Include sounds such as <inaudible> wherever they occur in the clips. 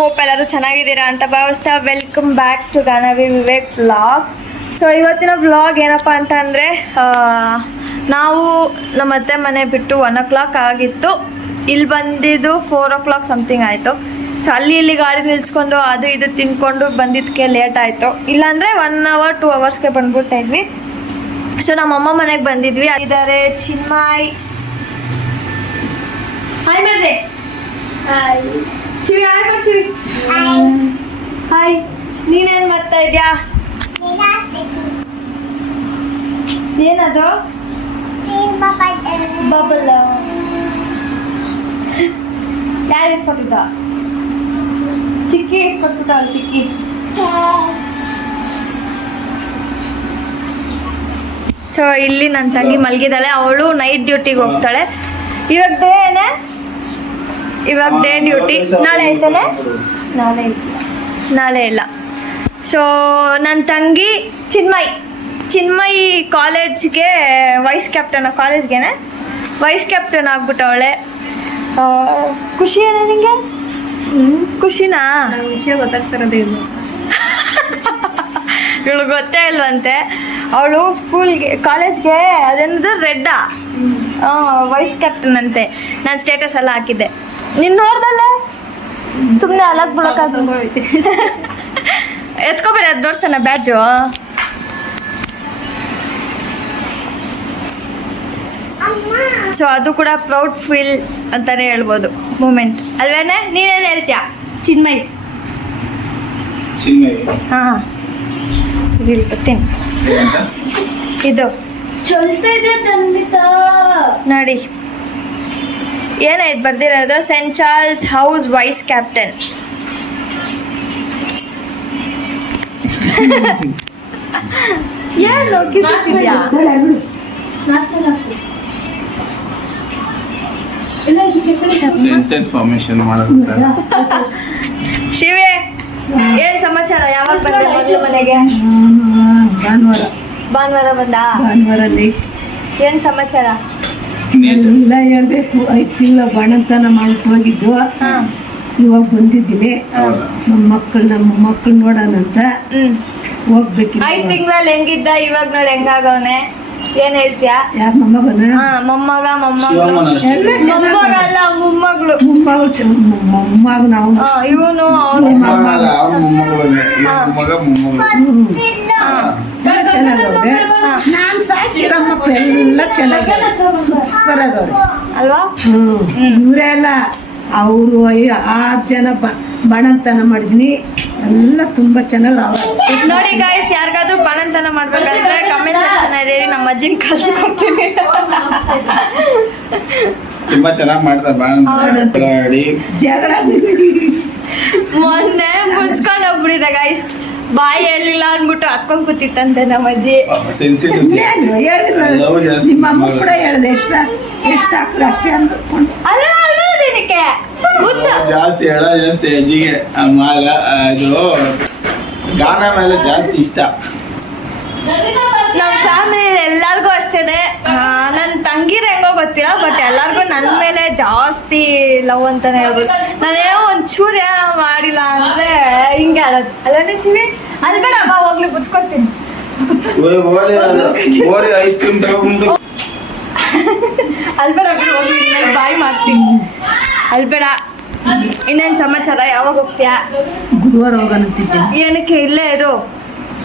Hi hope ಎಲ್ಲರೂ ಚೆನ್ನಾಗಿದ್ದೀರಾ ಅಂತ ಭಾವಿಸ್ತಾ welcome back to Ganavi Vivek vlogs so ಇವತ್ತಿನ ವ್ಲಾಗ್ ಏನಪ್ಪ ಅಂತ ಅಂದರೆ ನಾವು ನಮ್ಮ ಅತ್ತೆ ಮನೆ ಬಿಟ್ಟು ಒನ್ ಓ ಕ್ಲಾಕ್ ಆಗಿತ್ತು. ಇಲ್ಲಿ ಬಂದಿದ್ದು ಫೋರ್ ಓ ಕ್ಲಾಕ್ ಸಮಥಿಂಗ್ ಆಯಿತು. ಸೊ ಅಲ್ಲಿ ಇಲ್ಲಿ ಗಾಡಿ ನಿಲ್ಸ್ಕೊಂಡು ಅದು ಇದು ತಿನ್ಕೊಂಡು ಬಂದಿದ್ದಕ್ಕೆ ಲೇಟ್ ಆಯಿತು. ಇಲ್ಲಾಂದರೆ ಒನ್ ಅವರ್ ಟೂ ಅವರ್ಸ್ಗೆ ಬಂದ್ಬಿಡ್ತಾ ಇದ್ವಿ. ಸೊ ನಮ್ಮ ಅಮ್ಮ ಮನೆಗೆ ಬಂದಿದ್ವಿ. ಇದಾರೆ ಚಿನ್ಮಾಯ್. ಹಾಯ್ ಮಾಡಿದೆ ಶಿವಿ ಹಾಯ್ ಮಾಡು ಶಿವಿ ಹಾಯ್. ನೀನೇನು ಮಾಡ್ತಾ ಇದ್ಯಾ? ಏನದು? ಬಬಲ್ ಯಾರು ಇಸ್ಕೊಟ್ಟಿದ್ದ? ಚಿಕ್ಕಿ ಇಸ್ಕೊಟ್ಬಿಟ್ಟ ಚಿಕ್ಕಿ. ಸೊ ಇಲ್ಲಿ ನನ್ನ ತಂಗಿ ಮಲಗಿದ್ದಾಳೆ. ಅವಳು ನೈಟ್ ಡ್ಯೂಟಿಗೆ ಹೋಗ್ತಾಳೆ. ಇವಾಗ ಏನೇ? ಇವಾಗ ಡೇ ಡ್ಯೂಟಿ ನಾಳೆ ಐತಲೇ ನಾಳೆ ಇಲ್ಲ. ನಾಳೆ ಇಲ್ಲ. ಸೊ ನನ್ನ ತಂಗಿ ಚಿನ್ಮಯ್. ಚಿನ್ಮಯಿ ಕಾಲೇಜ್ಗೆ ವೈಸ್ ಕ್ಯಾಪ್ಟನ್ ಕಾಲೇಜ್ಗೆನೆ? ವೈಸ್ ಕ್ಯಾಪ್ಟನ್ ಆಗ್ಬಿಟ್ಟವಳೆ. ಖುಷಿ ಏನ ನಿಂಗೆ? ಖುಷಿನಾ? ವಿಷಯ ಗೊತ್ತಾಗ್ತಿರೋದೇ ಇವಳು <laughs> ಗೊತ್ತೇ ಇಲ್ವಂತೆ. ಅವಳು ಸ್ಕೂಲ್ಗೆ ಕಾಲೇಜ್ಗೆ ಅದೇನದು ರೆಡ್ಡಾ? ವೈಸ್ ಕ್ಯಾಪ್ಟನ್ ಅಂತೆ. ನಾನು ಸ್ಟೇಟಸ್ ಎಲ್ಲ ಹಾಕಿದ್ದೆ. ನೀನು ನೋಡ್ದಲ್ಲ? ಸುಮ್ಮನೆ ಅಲಗ್ ಬಿಡೋಕ್ಕಾಗ ಎತ್ಕೋಬೇಡ ಅದು ತೋರ್ಸಣ ಬ್ಯಾಜು ಸೊ ಅದು ಕೂಡ ಪ್ರೌಡ್ ಫೀಲ್ ಅಂತಾನೆ ಹೇಳ್ಬೋದು. ಮೂಮೆಂಟ್ ಅಲ್ವೇನೆ? ನೀನೇನು ಹೇಳ್ತೀಯಾ? ಚಿನ್ಮಯ್. ಹಾಂ ಇಲ್ಲಿ ಬರ್ತೀನಿ. ಇದು. ಚಲ್ತಾ ಇದೆ ತಂದಿತ ನೋಡಿ. ಏನಾಯ್ತು ಬರ್ದಿರೋದು? Saint Charles house vice captain formation ಶಿವೆ ಏನ್ ಸಮಾಚಾರ? ಯಾವಾಗ ಬಂದೆ ಮಗಳ ಮನೆಗೆ? ಭಾನುವಾರ. ಭಾನುವಾರ ಬಂದ? ಭಾನುವಾರ ಏನ್ ಸಮಾಚಾರ? ಎಲ್ಲ ಹೇಳ್ಬೇಕು ಐದು ತಿಂಗಳ ಬಾಣಂತನ ಮಾಡ್ಕೊಂಡಿದ್ದು ಹೋಗಿದ್ದು ಇವಾಗ ಬಂದಿದ್ದೀನಿ. ನಮ್ಮ ಮಕ್ಕಳು ನಮ್ಮ ಮಕ್ಕಳು ನೋಡೋಣ ಅಂತ ಹೋಗ್ಬೇಕು ಐದ್ ತಿಂಗಳಲ್ಲಿ ಹೆಂಗಿದ್ದ? ಇವಾಗ ನೋಡಿ ಹೆಂಗಾಗವನೆ ಏನ್ ಹೇಳ್ತೀಯಾ? ಯಾರ ಮೊಮ್ಮಗನ? ಹಾ ಮೊಮ್ಮಗ ಮೊಮ್ಮಗಳು. ಶಿವಮ್ಮನ ಅಷ್ಟೇ. ಮೊಮ್ಮಗ ಅಲ್ಲ ಮೊಮ್ಮಗಳು. ಮೊಮ್ಮಗಳು ಮೊಮ್ಮಗ ನಾವು ಹಾ ಇವನು ಅವನು. ಚೆನ್ನಾಗವ್ರೆ. ನಾನು ಸಾಕಿರೋ ಮಕ್ಕಳೆಲ್ಲ ಚೆನ್ನಾಗವ್ರೆ. ಸೂಪರ್ ಆಗವ್ರೆ ಅಲ್ವಾ? ಹ್ಞೂ ಇವರೇ ಎಲ್ಲ ಅವರು ಆರು ಜನ ಬ ಬಾಣಂತನ ಮಾಡಿದ್ನಿ. ಎಲ್ಲ ತುಂಬ ಚೆನ್ನಾಗಿ ನೋಡಿ ಗಾಯ್ಸ್ ಯಾರಿಗಾದ್ರೂ ಬಾಣಂತನ ಮಾಡ್ಬೇಕಂದ್ರೆ ಕಮೆಂಟ್ ಸೆಕ್ಷನ್ ಅಲ್ಲಿ ಹೇಳಿ ನಮ್ಮ ಅಜ್ಜಿನ ಕಳ್ಸಿಕೊಡ್ತೀನಿ. ತುಂಬಾ ಚೆನ್ನಾಗಿ ಮಾಡ್ತಾರೆ ಬಾಣಿ ಜಗಳ ಮೊನ್ನೆ ಮುಚ್ಕೊಂಡು ಹೋಗ್ಬಿಟ್ಟಿದೆ ಗಾಯ್ಸ್ ಬಾಯಿ ಹೇಳಿಲ್ಲ ಅಂದ್ಬಿಟ್ಟು ಹತ್ಕೊಂಡ್ ಕೂತಿತ್ತಂತೆ ನಮ್ಮ ಅಜ್ಜಿ. ನಿಮ್ಮ ಅಮ್ಮ ಕೂಡ ಹೇಳ್ದೆ ಎಷ್ಟು ಎಷ್ಟು ಸಾಕು ಅಷ್ಟೇ ಅಂದ್ಕೊಂಡು. ಅಲ್ಲ ಅಲ್ಲ ಜಾಸ್ತಿ ಹೇಳ ಜಾಸ್ತಿ ಅಜ್ಜಿಗೆ ಮಾಲ ಇದು. ಗಾನ ಮೇಲೆ ಜಾಸ್ತಿ ಇಷ್ಟ. ನಮ್ಮ ಫ್ಯಾಮಿಲಿ ಎಲ್ಲರಿಗೂ ಅಷ್ಟೇನೆ. ನನ್ನ ತಂಗಿರ ಹೆಂಗೋ ಗೊತ್ತಿಲ್ಲ ಬಟ್ ಎಲ್ಲರಿಗೂ ನನ್ನ ಮೇಲೆ ಜಾಸ್ತಿ ಲವ್ ಅಂತಾನೆ ಹೇಳ್ಬೋದು. ನಾನೇನೋ ಒಂಚೂರು ಏನೋ ಮಾಡಿಲ್ಲ ಅಂದ್ರೆ ಹಿಂಗೆ ಹೇಳೋದು ಅಲ್ಲೇ ಶಿವಿ ಅದು ಬೇಡ ಹೋಗ್ಲಿ ಓರಿ ಐಸ್ ಕ್ರೀಮ್ ತಗೊಂಡು ಅಲ್ಬೇಡ ಬಾಯ್ ಮಾಡ್ತೀನಿ. ಅಲ್ಬೇಡ ಇನ್ನೇನು ಸಮಾಚಾರ ಯಾವಾಗ ಹೋಗ್ತೀಯಾ? ಗುರುವಾರ ಹೋಗೋಣ ಏನಕ್ಕೆ ಇಲ್ಲೇ ಇರು.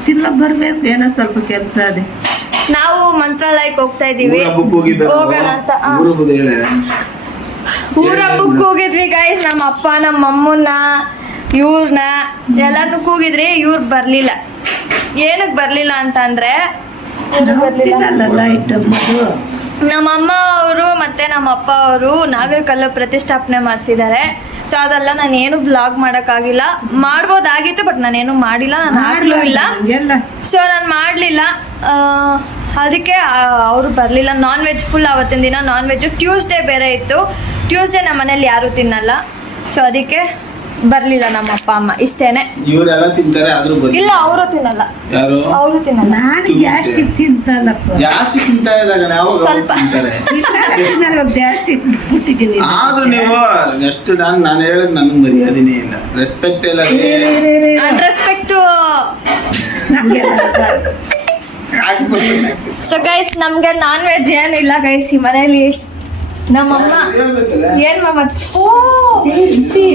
ತಿನ್ನ ಬರ್ಬೇಕು ಏನೋ ಸ್ವಲ್ಪ ಕೆಲಸ ಅದೇ ನಾವು ಮಂತ್ರಾಲಯಕ್ಕೆ ಹೋಗ್ತಾ ಇದೀವಿ ಹೋಗೋಣ ಅಂತ. ಊರ ಹಬ್ಬಕ್ಕೆ ಹೋಗಿದ್ವಿ ಗೈಸ್ ನಮ್ಮ ಅಪ್ಪ ನಮ್ಮ ಅಮ್ಮನ್ನ ಇವ್ರನ್ನ. ಎಲ್ಲಾರ್ನು ಕೂಗಿದ್ರಿ ಇವ್ರು ಬರ್ಲಿಲ್ಲ. ಏನಕ್ಕೆ ಬರ್ಲಿಲ್ಲ ಅಂತ ಅಂದ್ರೆ ನಮ್ಮ ಅಮ್ಮ ಅವರು ಮತ್ತೆ ನಮ್ಮ ಅಪ್ಪ ಅವರು ನಾಗರಿಕಲ್ಲು ಪ್ರತಿಷ್ಠಾಪನೆ ಮಾಡಿಸಿದ್ದಾರೆ. ಸೊ ಅದೆಲ್ಲ ನಾನು ಏನು ವ್ಲಾಗ್ ಮಾಡೋಕ್ಕಾಗಿಲ್ಲ. ಮಾಡ್ಬೋದಾಗಿತ್ತು ಬಟ್ ನಾನೇನು ಮಾಡಿಲ್ಲ. ನಾನು ಮಾಡಲೂ ಇಲ್ಲ. ಸೊ ನಾನು ಮಾಡಲಿಲ್ಲ. ಅದಕ್ಕೆ ಅವರು ಬರಲಿಲ್ಲ. ನಾನ್ ವೆಜ್ ಫುಲ್ ಆವತ್ತಿನ ದಿನ. ನಾನ್ ವೆಜ್ ಟ್ಯೂಸ್ಡೇ ಬೇರೆ ಇತ್ತು. ಟ್ಯೂಸ್ಡೇ ನಮ್ಮ ಮನೇಲಿ ಯಾರೂ ತಿನ್ನಲ್ಲ. ಸೊ ಅದಕ್ಕೆ ಬರ್ಲಿಲ್ಲ ನಮ್ಮ ಅಪ್ಪ ಅಮ್ಮ. ಇಷ್ಟೇನೆ. ಇವರೆಲ್ಲ ತಿಂತಾರೆ ಆದ್ರೂ ಬರ್ಲಿ. ಇಲ್ಲ ಅವರು ತಿನ್ನಲ್ಲ. ಯಾರು? ಅವರು ತಿನ್ನಲ್ಲ. ನಾನು ಜಾಸ್ತಿ ತಿಂತಲ್ಲಪ್ಪ. ಜಾಸ್ತಿ ತಿಂತಾ ಇದ್ದಾಗ ಯಾವಾಗ ಸ್ವಲ್ಪ. ತಿಂತಾರೆ? ನಾನು ಗ್ಯಾಸ್ಟ್ರಿಕ್ ಬಿಟ್ಟಿದ್ದೀನಿ ಆದ್ರೂ ನೀವು ಎಷ್ಟು ನಾನು ನಾನು ಹೇಳಿದ ನನಗೆ ಮರ್ಯಾದೆನೇ ಇಲ್ಲ. ರೆಸ್ಪೆಕ್ಟ್ ಇಲ್ಲ. ರೆಸ್ಪೆಕ್ಟ್. ಸೊ ಗೈಸ್ ನಮ್ಗೆ ನಾನ್ ವೆಜ್ ಏನಿಲ್ಲ ಗೈಸ್ ಈ ಮನೇಲಿ ನಮ್ಮಮ್ಮ? ಏನ್ ಮಾಮ? O C.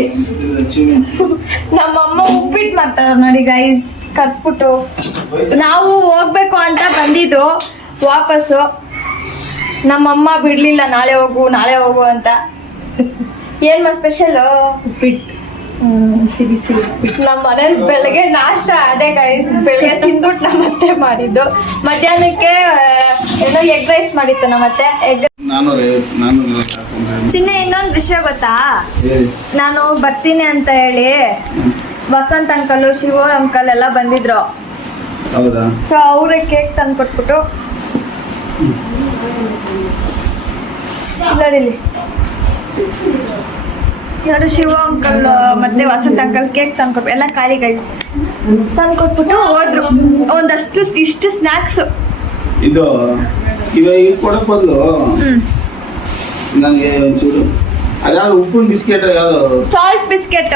ನಮ್ಮಮ್ಮ ಉಪ್ಪಿಟ್ಟು ಮಾಡ್ತಾರ ನೋಡಿ ಗೈಸ್ ಕರ್ಸ್ಬಿಟ್ಟು. ನಾವು ಹೋಗ್ಬೇಕು ಅಂತ ಬಂದಿದ್ದು ವಾಪಸ್ಸು. ನಮ್ಮಮ್ಮ ಬಿಡ್ಲಿಲ್ಲ ನಾಳೆ ಹೋಗು ನಾಳೆ ಹೋಗು ಅಂತ. ಏನ್ ಮಾ ಸ್ಪೆಷಲ್ ಉಪ್ಪಿಟ್ಟು. ಬಿಸಿ ಬಿಸಿ ಉಪ್ಪಿಟ್ಟು. ನಮ್ಮ ಮನೇಲಿ ಬೆಳಗ್ಗೆ ನಾಷ್ಟ ಅದೇ ಗೈಸ್ ಬೆಳಗ್ಗೆ ತಿಂದ್ಬಿಟ್ಟು ನಮ್ಮ ಅತ್ತೆ ಮಾಡಿದ್ದು. ಮಧ್ಯಾಹ್ನಕ್ಕೆ ಏನೋ ಎಗ್ ರೈಸ್ ಮಾಡಿತ್ತು ನಮ್ಮತ್ತೆ. ಎಗ್ ಚಿನ್ನ ಇನ್ನೊಂದು ವಿಷಯ ಗೊತ್ತಾ? ನಾನು ಬರ್ತೀನಿ ಅಂತ ಹೇಳಿ ವಸಂತ್ ಅಂಕಲ್ ಶಿವ ಅಂಕಲ್ ಎಲ್ಲ ಬಂದಿದ್ರು. ಹೌದಾ? ಸೊ ಅವರೇ ಕೇಕ್ ತಂದು ಕೊಟ್ಬಿಟ್ಟು. ನೋಡಿಲಿ ನೋಡು ಶಿವ ಅಂಕಲ್ ಮತ್ತೆ ವಸಂತ ಅಂಕಲ್ ಕೇಕ್ ತಂದು ಕೊಟ್ಟು ಎಲ್ಲ ಖಾಲಿ ಗೈಸ್ ತಂದು ಕೊಟ್ಬಿಟ್ಟು ಹೋದ್ರು. ಒಂದಷ್ಟು ಇಷ್ಟು ಸ್ನಾಕ್ಸ್ ಇದು ಇವಾಗ ಕೊಡಕ್ ಬದಲು ನನಗೆ ಒಂಚೂರು. ಅದ್ಯಾವ್ದು ಉಪ್ಪಿನ ಬಿಸ್ಕೆಟ್ ಯಾವ್ದು? ಸಾಲ್ಟ್ ಬಿಸ್ಕೆಟ್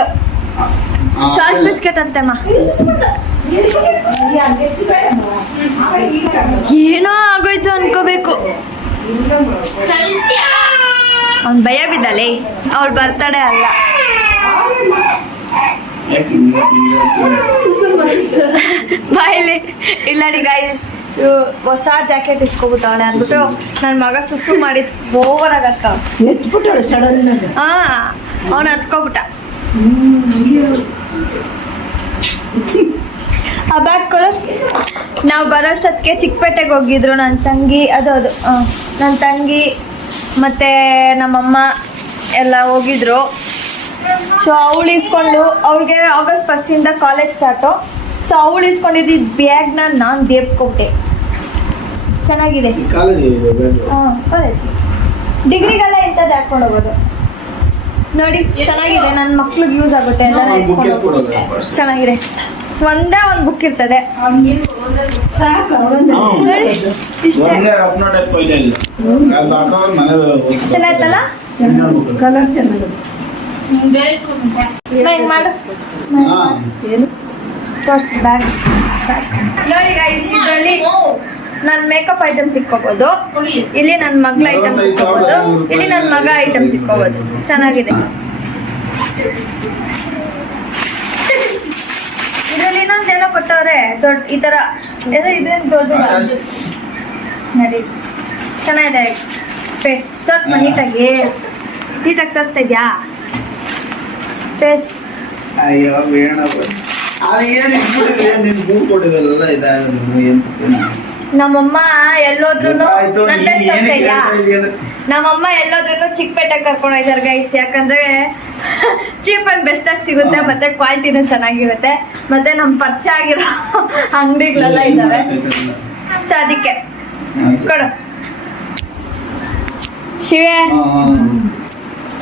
ಸಾಲ್ಟ್ ಬಿಸ್ಕೆಟ್ ಅಂತಮ್ಮ ಏನೋ ಆಗೋಯ್ತು ಅನ್ಕೋಬೇಕು. ಅವ್ನ್ ಭಯ ಬಿದ್ದಲೇ. ಅವ್ರ ಬರ್ತಡೆ ಅಲ್ಲ. ಗಾಯ್ಸ್ ಬಾಯಲ್ಲಿ ಇಲ್ಲಡಿ ಗೈಸ್ ಹೊಸ ಜಾಕೆಟ್ ಇಸ್ಕೊಬಿಟ್ಟವಳೆ ಅಂದ್ಬಿಟ್ಟು ನನ್ನ ಮಗ ಸುಸು ಮಾಡಿದ್ ಓವರ್ ಆಗಕ್ಕ. ಎತ್ಬಿಟ್ಟಳು ಸಡನ್ ಹಾ ಅವನು ಹಚ್ಕೊಬಿಟ್ಟ ಆ ಬ್ಯಾಗ್ ನಾವು ಬರೋಷ್ಟೊತ್ತಿಗೆ ಚಿಕ್ಕಪೇಟೆಗೆ ಹೋಗಿದ್ರು ನನ್ನ ತಂಗಿ ಅದು ಅದು ನನ್ನ ತಂಗಿ ಮತ್ತು ನಮ್ಮಮ್ಮ ಎಲ್ಲ ಹೋಗಿದ್ರು. ಸೊ ಅವಳು ಇಸ್ಕೊಂಡು ಅವಳಿಗೆ ಆಗಸ್ಟ್ ಫಸ್ಟಿಂದ ಕಾಲೇಜ್ ಸ್ಟಾರ್ಟು ಸೊ ಅವಳು ಇಸ್ಕೊಂಡಿದ್ದು ಬ್ಯಾಗ್ನ ನಾನು ದೇಬ್ಕೊಬಿಟ್ಟೆ ಚೆನ್ನಾಗಿದೆ. ಈ ಕಾಲೇಜಿಗೆ ಬ್ಯಾಗ್. ಹಾಂ ಕಾಲೇಜ್ ಡಿಗ್ರಿಗೆಲ್ಲ ಇಂಥದ್ದು ಹಾಕೊಂಡು ಹೋಗೋದು. ನೋಡಿ ಚೆನ್ನಾಗಿದೆ. ನನ್ನ ಮಕ್ಳಿಗೆ ಯೂಸ್ ಆಗುತ್ತೆ ಅಂತ ಚೆನ್ನಾಗಿದೆ. ಒಂದೇ ಒಂದು ಬುಕ್ ಇರ್ತದೆ. ಚೆನ್ನಾಯ್ತಲ್ಲ ಕಲರ್ ಚೆನ್ನಾಗಿದೆ. ಏನು? ತೋರಿಸಿ ಬ್ಯಾಗ್ ನೋಡಿ ಗೈಸ್ ಇದರಲ್ಲಿ ನನ್ನ ಮೇಕಪ್ ಐಟಮ್ ಸಿಕ್ಕೋಬಹುದು ಇಲ್ಲಿ ನನ್ನ ಮಗಳ ಐಟಮ್ ಸಿಕ್ಕೋಬಹುದು ಇಲ್ಲಿ ನನ್ನ ಮಗ ಐಟಮ್ಸ್ ಸಿಕ್ಕೋಬಹುದು ಚೆನ್ನಾಗಿದೆ. ಇದರಲ್ಲಿ ಇನ್ನೊಂದು ಏನೋ ಕೊಟ್ಟವ್ರೆ ದೊಡ್ಡ ಈ ತರ ಏನೋ ಇದೇನು ದೊಡ್ಡ ನಡಿ ನೋಡಿ. ಚೆನ್ನಾಗಿದೆ. ಸ್ಪೇಸ್ ತೋರಿಸ್ಮ ನೀಟಾಗಿ. ನೀಟಾಗಿ ತೋರಿಸ್ತಾ ಇದೆಯಾ? ಸ್ಪೇಸ್ ಅಯ್ಯೋ ಬೇಡ ಬಿಡು. ಅದು ಏನು ಇಟ್ಬಿಟ್ಟಿದೆ ನಿನ್ ಬುಕ್ ಕೊಟ್ಟಿದ್ದಲ್ಲ ಇದಾಗೋದು ಏನು ನಮ್ಮಮ್ಮ ಎಲ್ಲೋದ್ರು ನಮ್ಮಮ್ಮ ಎಲ್ಲೋದ್ರೂ ಚಿಕ್ಕಪೇಟೆಗೆ ಕರ್ಕೊಂಡು ಹೋಯ್ತಾರೆ ಗೈಸ್ ಯಾಕಂದ್ರೆ ಚೀಪ್ ಅಂಡ್ ಬೆಸ್ಟ್ ಆಗಿ ಸಿಗುತ್ತೆ ಮತ್ತೆ ಕ್ವಾಲಿಟಿನೂ ಚೆನ್ನಾಗಿರುತ್ತೆ. ಮತ್ತೆ ನಮ್ಮ ಪರಿಚಯ ಆಗಿರೋ ಅಂಗಡಿಗಳೆಲ್ಲ ಇದಾವೆ ಸೊ ಅದಕ್ಕೆ. ಕೊಡು. ಶಿವೆ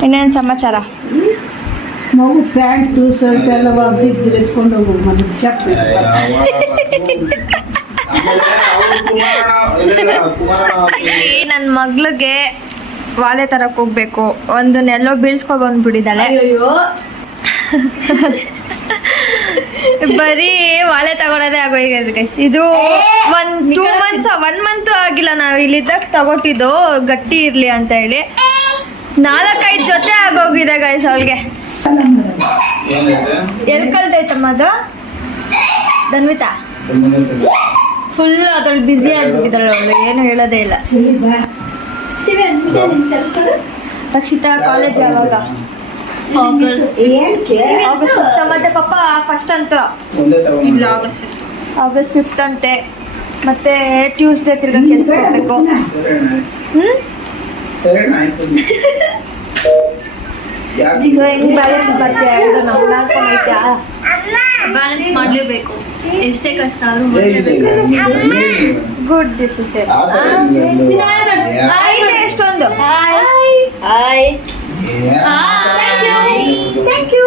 ಇನ್ನೇನು ಸಮಾಚಾರ? ಮಗು ಪ್ಯಾಂಟು ಶರ್ಟ್ ಎಲ್ಲ ಒಗ್ದಿದ್ದು ಎತ್ಕೊಂಡು ಹೋಗು ಮತ್ತೆ ಚಕ್ ಈ ನನ್ನ ಮಗ್ಳಿಗೆ ವಾಲೆ ತರಕ್ ಹೋಗ್ಬೇಕು. ಒಂದು ನೆಲ್ಲೋ ಬೀಳ್ಸ್ಕೊ ಬಂದ್ಬಿಟ್ಟಿದ್ದಾಳೆ. ಅಯ್ಯೋ ಬರೀ ವಾಲೆ ತಗೊಳೋದೇ ಆಗೋಗಿದೆ ಗೈಸ್ ಇದು ಒಂದ್ ಟೂ ಮಂತ್ಸ್ ಒನ್ ಮಂತ್ ಆಗಿಲ್ಲ ನಾವು ಇಲ್ಲಿದ್ದಾಗ ತಗೊಟ್ಟಿದ್ದು ಗಟ್ಟಿ ಇರ್ಲಿ ಅಂತ ಹೇಳಿ. ನಾಲ್ಕೈದು ಜೊತೆ ಆಗೋಗಿದೆ ಗೈಸ್ ಅವಳಿಗೆ. ಎಲ್ಲಿ ಕಲ್ತೈತಮ್ಮ ಅದು? ಧನ್ವಿತಾ? ಫುಲ್ ಅದ್ರಲ್ಲಿ ಬ್ಯುಸಿ ಆಗ್ಬಿಟ್ಟಿದ್ದಾಳೆ ಅವಳು ಏನು ಹೇಳೋದೇ ಇಲ್ಲ. ರಕ್ಷಿತಾ ಕಾಲೇಜ್ ಯಾವಾಗ? ಆಗಸ್ಟ್ ಆಗಸ್ಟ್ ಮತ್ತೆ ಪಾಪ ಫಸ್ಟ್ ಅಂತ. ಇಲ್ಲ ಆಗಸ್ಟ್ ಆಗಸ್ಟ್ ಫಿಫ್ತ್ ಅಂತೆ. ಮತ್ತೆ ಟ್ಯೂಸ್ಡೇ ತಿರ್ಗ ಕೆಲಸ ಮಾಡಬೇಕು ಹ್ಮ್? <laughs> ಸೊ ಹೆಂಗ್ ಬ್ಯಾಲೆನ್ಸ್ ಮಾಡ್ತೀಯಾ ನಾವು. ಮಾಡ್ಕೊಂಡೈತ್ಯಾ ಬ್ಯಾಲೆನ್ಸ್ ಮಾಡಲೇಬೇಕು. ಎಷ್ಟೇ ಕಷ್ಟ ಆದ್ರೂ ಮಾಡ್ಲೇಬೇಕು. ಗುಡ್ ಡಿಸಿಷನ್ ಎಷ್ಟೊಂದು? ಹಾಯ್. ಯಾ- ಥ್ಯಾಂಕ್ ಯು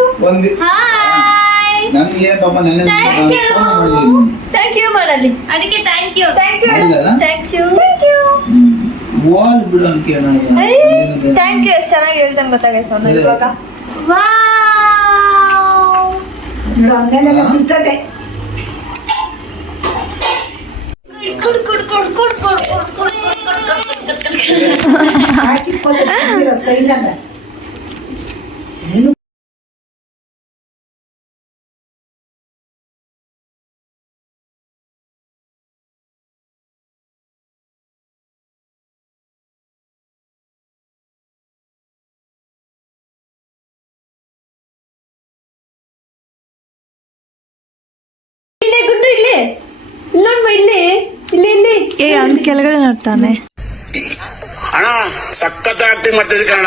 ಹಾಯ್ ನನಗೆ ಪಾಪ ನೆನ್ನೆ ಥ್ಯಾಂಕ್ ಯು ಥ್ಯಾಂಕ್ ಯು ಮಾಡಲಿ ಅದಕ್ಕೆ thank you thank you thank you thank you ball ಬಿಡು ಅಂತ ಥ್ಯಾಂಕ್ ಯು ಚೆನ್ನಾಗಿ ಹೇಳ್ತಾನೆ ಗೊತ್ತಾಗೈತೆ ಇವಾಗ ಏ ಅಲ್ಲಿ ಕೆಳಗಡೆ ನೋಡ್ತಾನೆ ಅಣ್ಣ ಸಖತ್ ಆಕ್ಟಿಂಗ್ ಮಾಡ್ತಿದ್ದೆ ಕಣ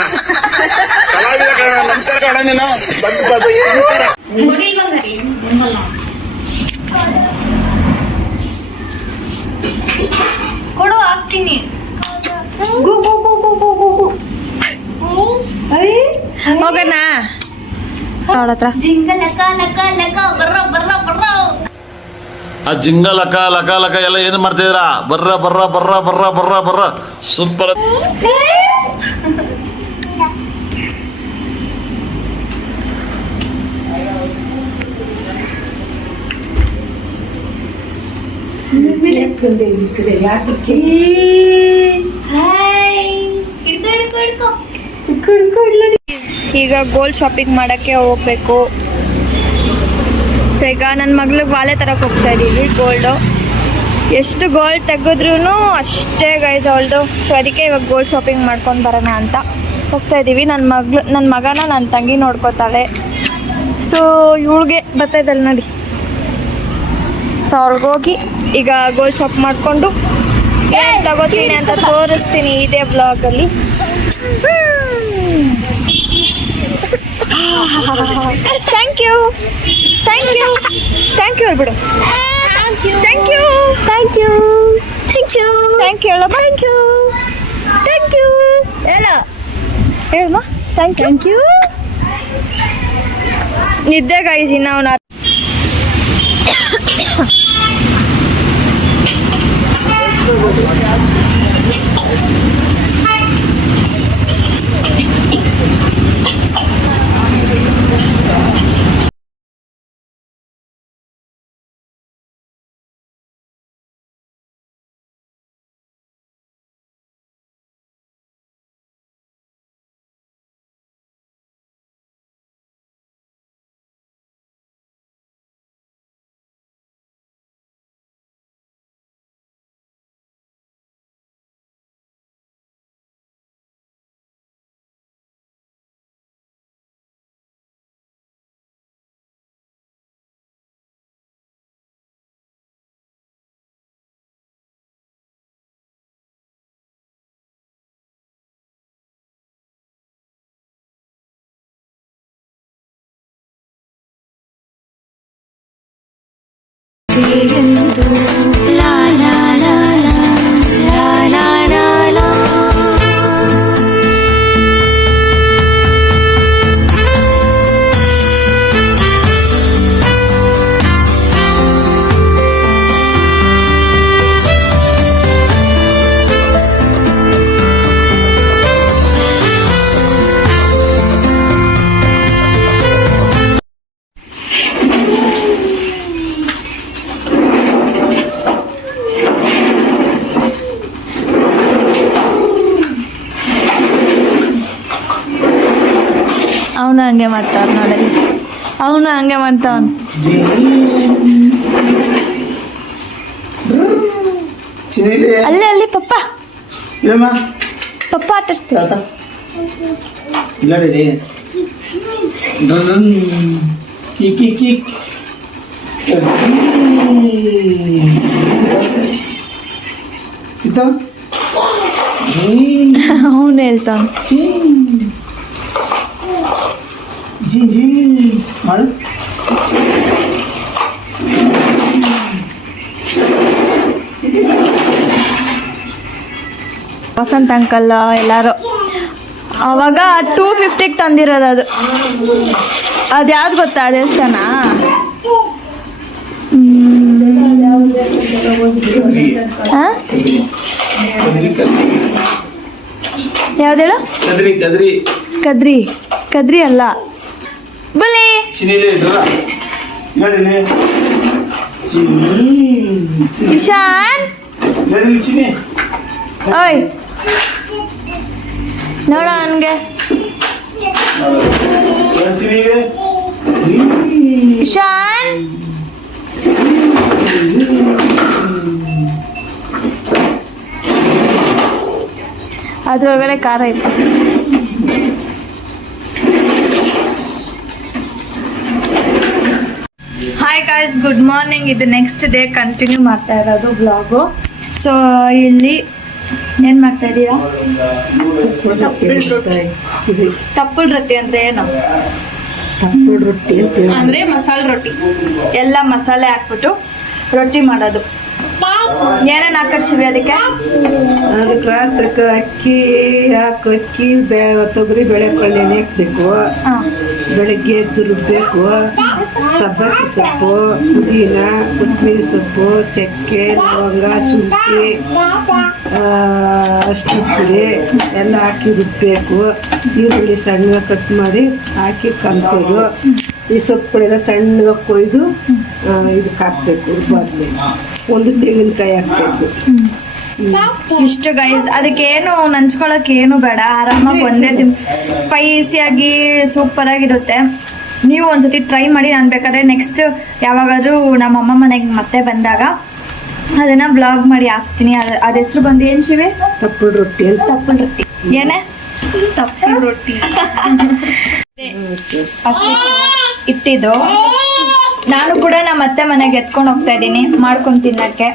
ಕಲಾವಿದ ಕಣ ನಮಸ್ಕಾರ ಕಣ ನೀನು. ಬಂದು ಬಂದು. ನಮಸ್ಕಾರ. ಹೊಡಿ ಗು ಗು ಕೊಡು ಹಾಕ್ತೀನಿ ಹೋಗೋಣ ಅವಳ ಹತ್ರ. ಜಿಂಗ ಲಕ ಲಕ ಲಕ ಬರ್ರ ಬರ್ರ ಬರ್ರ. ಆ ಜಿಂಗ ಲಕ ಲಕ ಲಕ ಎಲ್ಲ ಏನು ಮಾಡ್ತಿದ್ರ ಬರ್ರ ಬರ್ರ ಬರ್ರ ಬರ್ರ ಬರ್ರ ಬರ್ರ. ಸೂಪರ್. ಈಗ ಗೋಲ್ಡ್ ಶಾಪಿಂಗ್ ಮಾಡಕ್ಕೆ ಹೋಗ್ಬೇಕು. ಸೊ ನನ್ನ ಮಗ್ಳಿಗೆ ವಾಲೆ ತರಕ್ಕೆ ಹೋಗ್ತಾ ಇದ್ದೀವಿ ಗೋಲ್ಡು ಎಷ್ಟು ಗೋಲ್ಡ್ ತೆಗೆದ್ರೂ ಅಷ್ಟೇ ಗೈಸ್ ಅವಳ್ದು ಸೊ ಅದಕ್ಕೆ ಇವಾಗ ಗೋಲ್ಡ್ ಶಾಪಿಂಗ್ ಮಾಡ್ಕೊಂಡು ಬರೋಣ ಅಂತ ಹೋಗ್ತಾ ಇದ್ದೀವಿ ನನ್ನ ಮಗಳು ನನ್ನ ಮಗನ ನನ್ನ ತಂಗಿ ನೋಡ್ಕೋತಾಳೆ. ಸೊ ಇವಳಿಗೆ ಬರ್ತಾ ಇದ್ದಲ್ಲ ನೋಡಿ. ಸೊ ಅವ್ಳಿಗೋಗಿ ಈಗ ಗೋಲ್ಡ್ ಶಾಪ್ ಮಾಡಿಕೊಂಡು ಏನು ತಗೋತೀನಿ ಅಂತ ತೋರಿಸ್ತೀನಿ ಇದೇ ಬ್ಲಾಗಲ್ಲಿ thank you thank you thank you ಹೇಳ್ಬಿಡು. Thank you thank you thank you thank you ಹೇಳಮ್ಮ ಥ್ಯಾಂಕ್ ಯು ಥ್ಯಾಂಕ್ ಯು ಹೇಳ. ಹೇಳಮ್ಮ ಥ್ಯಾಂಕ್ ಯು ಥ್ಯಾಂಕ್ ಯು ನಿದ್ದೆ ಗೈಸ್ ಇನ್ನು പേരെന്തോ ಹಂಗೆ ಮಾಡ್ತಾವ ನೋಡಿ ಅವನು ಹಂಗೆ ಮಾಡ್ತಾವನ್. ಚಿನ್ನಿದೆ. ಅಲ್ಲಿ ಅಲ್ಲಿ ಪಪ್ಪ. ಇಲ್ಲಮ್ಮ. ಪಪ್ಪ ಆಟಿಸ್ತೀವಿ ತಾತ. ಇಲ್ಲ ರೀ ಕಿಕ್ ಕಿಕ್ ಕಿಕ್ ಇತ್ತ? ಅವನು ಹೇಳ್ತಾವ ಮಾಡು ವಸಂತ ಅಂಕಲ್ ಎಲ್ಲರೂ. ಅವಾಗ ಟೂ ಫಿಫ್ಟಿಗೆ ತಂದಿರೋದು ಅದು. ಅದು ಯಾವ್ದು ಗೊತ್ತಾ ದೇವಸ್ಥಾನ? ಹಾಂ? ಯಾವ್ದೇಳು ಕದ್ರಿ ಕದ್ರಿ. ಕದ್ರಿ. ಕದ್ರಿ ಅಲ್ಲ ಬಲಿ ಚಿನಿಲಿ ಇಡ್ರ ನೋಡಿ ಚಿನಿ ಇಶಾನ್ ನೋಡಿ ಚಿನಿ ಓಯ್ ನೋಡ ಅವನ್ಗೆ ಚಿನಿಗೆ ಚಿನಿ ಇಶಾನ್ ಅದ್ರೊಳಗಡೆ ಖಾರ ಇತ್ತು ಹಾಯ್ ಗಾಯ್ಸ್ ಗುಡ್ ಮಾರ್ನಿಂಗ್ ಇದು ನೆಕ್ಸ್ಟ್ ಡೇ ಕಂಟಿನ್ಯೂ ಮಾಡ್ತಾ ಇರೋದು ಬ್ಲಾಗು ಸೊ ಇಲ್ಲಿ ಏನು ಮಾಡ್ತಾ ಇದ್ದೀರಾ? ತಪ್ಪಲ್ ರೊಟ್ಟಿ ಅಂದ್ರೆ ಏನು? ತಪ್ಪು ರೊಟ್ಟಿ ಅಂದ್ರೆ ಮಸಾಲೆ ರೊಟ್ಟಿ. ಎಲ್ಲ ಮಸಾಲೆ ಹಾಕ್ಬಿಟ್ಟು ರೊಟ್ಟಿ ಮಾಡೋದು. ಏನೇನು ಹಾಕದ್ ಶಿವಿ ಅದಕ್ಕೆ? ಅದಕ್ಕೆ ರಾತ್ರಿಕ ಅಕ್ಕಿ ಹಾಕು ಅಕ್ಕಿ ಬೆ ತೊಗರಿ ಬೇಳೆ ಕೊಳ್ಳೆ ಹಾಕ್ಬೇಕು ಬೆಳಗ್ಗೆ ಎದ್ದು ರುಬ್ಬೇಕು. ಸಬ್ಬಕ್ಕಿ ಸೊಪ್ಪು ಪುದೀನ ಕೊತ್ತಂಬರಿ ಸೊಪ್ಪು ಚಕ್ಕೆ ಲವಂಗ ಶುಂಠಿ ಅಷ್ಟು ಪುಡಿ ಎಲ್ಲ ಹಾಕಿ ರುಬ್ಬೇಕು. ಈರುಳ್ಳಿ ಸಣ್ಣ ಕಟ್ ಮಾಡಿ ಹಾಕಿ ಕಲಸೋದು. ಈ ಸೊಪ್ಪುಗಳೆಲ್ಲ ಸಣ್ಣಗೆ ಕೊಯ್ದು ಇದಕ್ಕೆ ಹಾಕ್ಬೇಕು ರುಬ್ಬಾದ್ಮೇಲೆ ಒಂದು ತೆಂಗಿನಕಾಯಿ ಹಾಕ್ಬೇಕು. ಇಷ್ಟು ಗೈಸ್ ಅದಕ್ಕೆ ಏನು ನಂಚ್ಕೊಳಕ್ಕೆ ಏನು ಬೇಡ. ಆರಾಮಾಗಿ ಒಂದೇ ತಿನ್ ಸ್ಪೈಸಿಯಾಗಿ ಸೂಪರ್ ಆಗಿರುತ್ತೆ. ನೀವು ಒಂದ್ಸತಿ ಟ್ರೈ ಮಾಡಿ ನಾನು ಬೇಕಾದ್ರೆ ನೆಕ್ಸ್ಟ್ ಯಾವಾಗಾದ್ರೂ ನಮ್ಮ ಅಮ್ಮ ಮನೆಗೆ ಮತ್ತೆ ಬಂದಾಗ ಅದನ್ನ ಬ್ಲಾಗ್ ಮಾಡಿ ಹಾಕ್ತೀನಿ. ಅದ ಅದ ಹೆಸರು ಬಂದು ಏನ್ ಶಿವೆ? ತಪ್ಪಲ್ ರೊಟ್ಟಿ. ಅಂತ ತಪ್ಪಲ್ ರೊಟ್ಟಿ. ಏನೇ? ತಪ್ಪಲ್ ರೊಟ್ಟಿ. ಇಟ್ಟಿದ್ದು. ನಾನು ಕೂಡ ನಮ್ಮ ಅತ್ತೆ ಮನೆಗೆ ಎತ್ಕೊಂಡು ಹೋಗ್ತಾ ಇದ್ದೀನಿ. ಮಾಡ್ಕೊಂಡು ತಿನ್ನಕ್ಕೆ.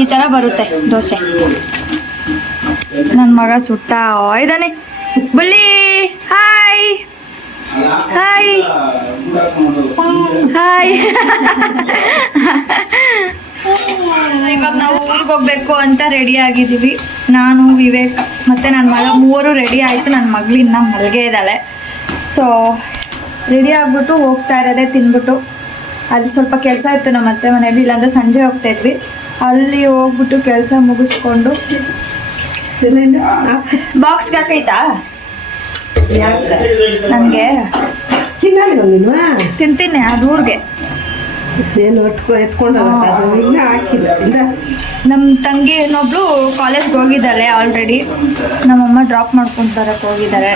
ಈ ಥರ ಬರುತ್ತೆ ದೋಸೆ. ನನ್ನ ಮಗ ಸುಟ್ಟ. ಇದ್ದಾನೆ ಬುಲ್ಲಿ. ಹಾಯ್ ಹಾಯ್ ಹಾಯ್ ಇವಾಗ ನಾವು ಊರಿಗೆ ಹೋಗ್ಬೇಕು ಅಂತ ರೆಡಿ ಆಗಿದ್ದೀವಿ. ನಾನು ವಿವೇಕ್ ಮತ್ತೆ ನನ್ನ ಮಗ ಮೂವರು ರೆಡಿ ಆಯಿತು. ನನ್ನ ಮಗಳು ಇನ್ನ ಮಲಗೆ ಇದ್ದಾಳೆ. ಸೊ ರೆಡಿ ಆಗಿಬಿಟ್ಟು ಹೋಗ್ತಾ ಇರೋದೇ ತಿನ್ಬಿಟ್ಟು. ಅಲ್ಲಿ ಸ್ವಲ್ಪ ಕೆಲಸ ಇತ್ತು ನಮ್ಮ ಅತ್ತೆ ಮನೆಯಲ್ಲಿ ಇಲ್ಲಾಂದರೆ ಸಂಜೆ ಹೋಗ್ತಾ ಇದ್ವಿ. ಅಲ್ಲಿ ಹೋಗ್ಬಿಟ್ಟು ಕೆಲಸ ಮುಗಿಸ್ಕೊಂಡು ಬಾಕ್ಸ್ಗೆ ಹಾಕೈತಾ? ನನಗೆ. ತಿಂತೀನಿ ಅದು ಊರಿಗೆ. ಏನು ಒಟ್ಕೊ ಎತ್ಕೊಂಡು ಅದು ಇನ್ನೂ ಹಾಕಿಲ್ಲ. ಇಂದ ನಮ್ಮ ತಂಗಿ ಇನ್ನೊಬ್ಳು ಕಾಲೇಜ್ಗೆ ಹೋಗಿದ್ದಾಳೆ ಆಲ್ರೆಡಿ ನಮ್ಮಮ್ಮ ಡ್ರಾಪ್ ಮಾಡ್ಕೊಂಡು ಬರಕ್ಕೆ ಹೋಗಿದ್ದಾರೆ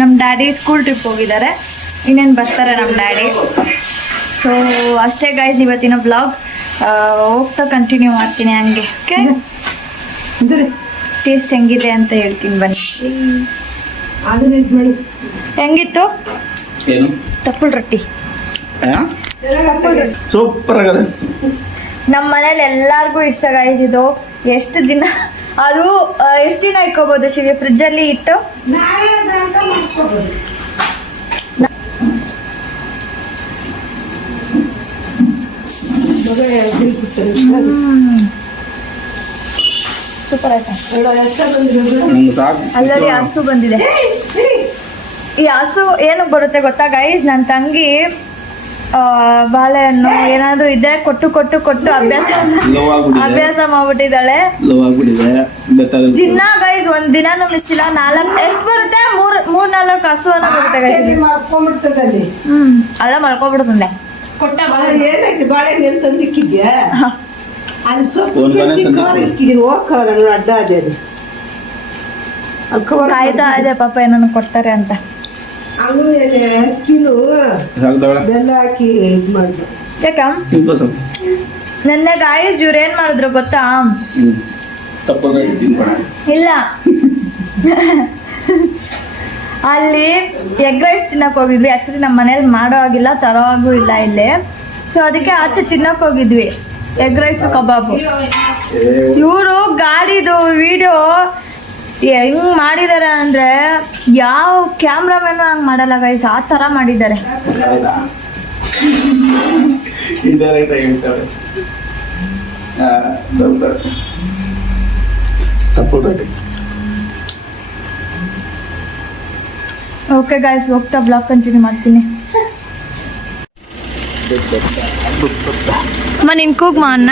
ನಮ್ಮ ಡ್ಯಾಡಿ ಸ್ಕೂಲ್ ಟ್ರಿಪ್ ಹೋಗಿದ್ದಾರೆ. ಇನ್ನೇನು ಬರ್ತಾರೆ ನಮ್ಮ ಡ್ಯಾಡಿ ಸೊ ಅಷ್ಟೇ ಗೈಸ್ ಇವತ್ತಿನ ಬ್ಲಾಗ್ ಹೋಗ್ತಾ ಕಂಟಿನ್ಯೂ ಮಾಡ್ತೀನಿ ಹಂಗೆ ಓಕೆ ಟೇಸ್ಟ್ ಹೆಂಗಿದೆ ಅಂತ ಹೇಳ್ತೀನಿ ಬನ್ನಿ. ಹೆಂಗಿತ್ತು? ಏನು? ತಪ್ಪಲ್ ರೊಟ್ಟಿ. ಸೂಪರ್ ಆಗದೆ. ನಮ್ಮ ಮನೇಲಿ ಎಲ್ಲರಿಗೂ ಇಷ್ಟ ಗೈಸ್ ಇದು. ಎಷ್ಟು ದಿನ ಅದು ಎಷ್ಟು ದಿನ ಇಟ್ಕೋಬೋದು ಶಿವಿ ಇಟ್ಟು? ಮಗ ಹೇಳ್ತೀನಿ ಕೂತ್ಕೊಂಡು. ಸೂಪರ್ ಆಯ್ತಾ ಹಸು ಬಂದಿದೆ. ಈ ಹಸು ಏನಕ್ಕೆ ಬರುತ್ತೆ ಗೊತ್ತಾ ಗೈಸ್ ನನ್ನ ತಂಗಿ ಬಾಳೆಹಣ್ಣು ಏನಾದ್ರೂ ಇದೆ ಕೊಟ್ಟು ಕೊಟ್ಟು ಕೊಟ್ಟು ಅಭ್ಯಾಸ ಅಭ್ಯಾಸ ಮಾಡ್ಬಿಟ್ಟಿದ್ದಾಳೆ. ದಿನ ಗೈಸ್ ಒಂದ್ ದಿನಾನು ಮಿಸ್ ಇಲ್ಲ. ನಾಲ್ಕು ಎಷ್ಟು ಬರುತ್ತೆ? ಮೂರ್ ಮೂರ್ ನಾಲ್ಕು ಹಸು ಅನ್ನೋ ಬರುತ್ತೆ ಗೈಸ್ ಅಲ್ಲಿ? ಹ್ಮ್ ಅಲ್ಲ ಮಲ್ಕೊಬಿಡ್ತಂದೆ. ಕೊಟ್ಟ ಏನಾಯ್ತು? ಬಾಳೆಹಣ್ಣು ಎಲ್ಲಿ ತಂದಿಕ್ಕಿದ್ಯಾ? ಅಲ್ಲಿ ಸ್ವಲ್ಪ ಒಂದ್ ಮನೆ ಬಿಡಿಸಿ ತಂದಿಕ್ಕು. ಕವರ್ ಇಕ್ಕಿದೀನಿ ಹೋಗ್ ಕವರ್ ಅಂಗಡಿ ಅಡ್ಡ ಅದೇ ಅದು. ಕಾಯ್ತಾ ಇದೆ ಪಾಪ ಏನನ್ನ ಕೊಡ್ತಾರೆ ಅಂತ. ಅಕ್ಕಿನೂ ಬೆಲ್ಲ ಹಾಕಿ ಇದು ಯಾಕ? ನನ್ನ ಗಾಯಸ್ ಇವ್ರು ಏನ್ ಮಾಡಿದ್ರು ಗೊತ್ತಾ? ಇಲ್ಲ. ಅಲ್ಲಿ ಎಗ್ ರೈಸ್ ತಿನ್ನಕ್ ಹೋಗಿದ್ವಿ. ಆಕ್ಚುಲಿ ನಮ್ಮ ಮನೇಲಿ ಮಾಡೋ ಆಗಿಲ್ಲ ತರೋ ಆಗೂ ಇಲ್ಲ ಇಲ್ಲಿ. ಸೊ ಅದಕ್ಕೆ ಆಚೆ ತಿನ್ನಕ್ ಹೋಗಿದ್ವಿ. ಎಗ್ ರೈಸ್ ಕಬಾಬು. ಇವರು ಗಾಡಿದು ವಿಡಿಯೋ ಹೆಂಗ್ ಮಾಡಿದಾರೆ ಅಂದ್ರೆ ಯಾವ ಕ್ಯಾಮ್ರಾಮನ್ ಹಂಗ್ ಮಾಡಲ್ಲ ಗೈಸ್ ಆ ತರ ಮಾಡಿದ್ದಾರೆ. ಓಕೆ ಗೈಸ್ ಹೋಗ್ತಾ ಬ್ಲಾಕ್ ಕಂಟಿನ್ಯೂ ಮಾಡ್ತೀನಿ. ಅಮ್ಮ ನಿನ್ ಕೂಗ್ಮ ಅನ್ನ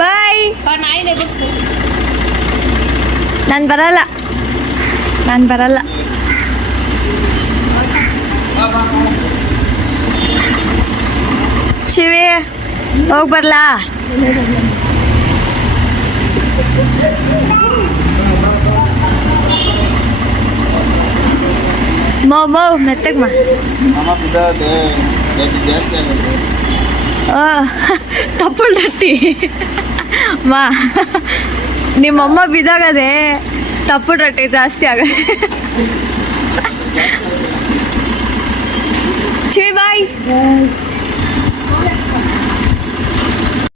ಬಾಯ್. ನಾನು ಬರಲ್ಲ. ನಾನು ಬರಲ್ಲ. ಶಿವೆ ಹೋಗಿ ಬರ್ಲಾ? ಮೋ ಮೋ ಮೆತ್ತಗ್ ಮಾ. ತಪ್ಪುಳ್ ತಟ್ಟಿ. ಮಾ ನಿಮ್ಮಮ್ಮ ಬಿದ್ದಾಗದೆ ತಪ್ಪು ರೊಟ್ಟಿ ಜಾಸ್ತಿ ಆಗದೆ ಶಿವಿ ಬಾಯ್.